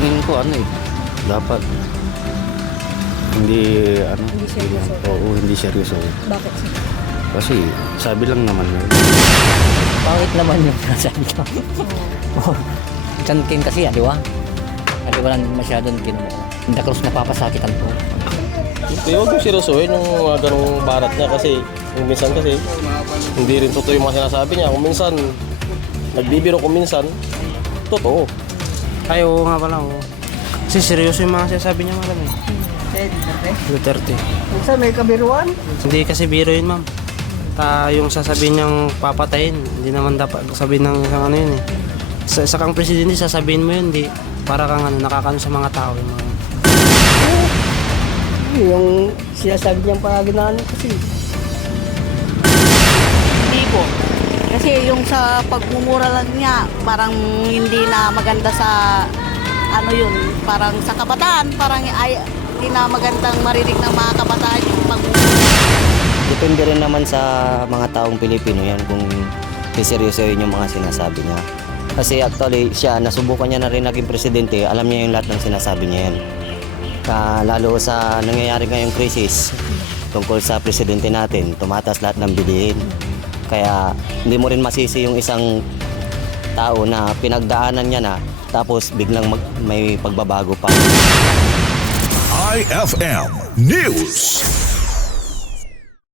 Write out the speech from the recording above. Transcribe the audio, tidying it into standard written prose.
tingin ko dapat hindi Hindi seryoso. Oo, hindi seryoso. Bakit? Kasi sabi lang naman yun. Pangit naman yung sinasabi ko. Isang kin kasi di ba? Kasi walang masyadong kinuha. Hindi ka napapasakitan po. Hindi, huwag mo seryosohin yung mga ganong barat niya kasi kung minsan kasi hindi rin totoo yung mga sinasabi niya. Kung minsan, nagbibiro kung minsan, totoo. Ay, oo nga pala, oo. Kasi seryoso yung mga sinasabi niya, madam eh. Duterte. Minsan may kabiruan. Hindi kasi biro yun, ma'am. Yung sasabihin niyang papatayin, hindi naman dapat sabihin ng isang ano yun eh. Sa kang presidente, sasabihin mo yun, hindi. Para kang nakakano sa mga tao. Yung mga... Yung sinasabi niyang paginaano kasi. Hindi po. Kasi yung sa pagmumura lang niya, parang hindi na maganda sa ano yun, parang sa kabataan, parang hindi na magandang marinig ng mga kabataan yung pagmumura. Depende rin naman sa mga taong Pilipino yan kung seryosohin yung mga sinasabi niya. Kasi actually siya, nasubukan niya na rin naging presidente, alam niya yung lahat ng sinasabi niya yan. Lalo sa nangyayari ngayong krisis tungkol sa presidente natin, tumataas lahat ng bilihin. Kaya hindi mo rin masisi yung isang tao na pinagdaanan niya na tapos biglang may pagbabago pa. IFM News.